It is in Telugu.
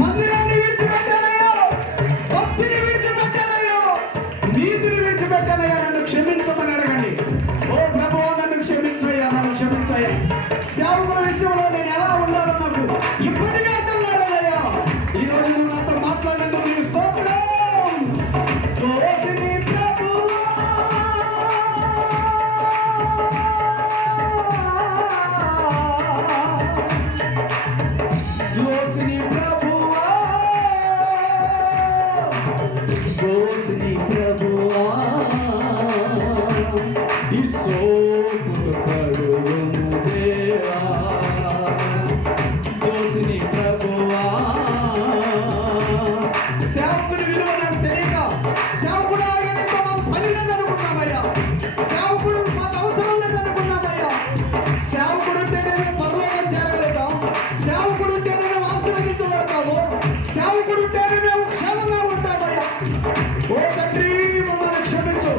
మందిరాన్ని విడిచిపెట్టానయ్యా. భక్తిని విడిచిపెట్టానయ్యా. నీతిని విడిచిపెట్టానయ్యా. నన్ను క్షమించమని అడగండి. ఓ ప్రభు నన్ను క్షమించయ్యా నన్ను క్షమించయ్యా. సేవకుల విషయంలో శ్రీ ప్రభువా ఈ సోపుతో కడుగును దేవా శ్రీ ప్రభువా సేవకుని విలువ నాకు తెలియక సేవ ఓ తండ్రి మమ్మల్ని క్షమించు.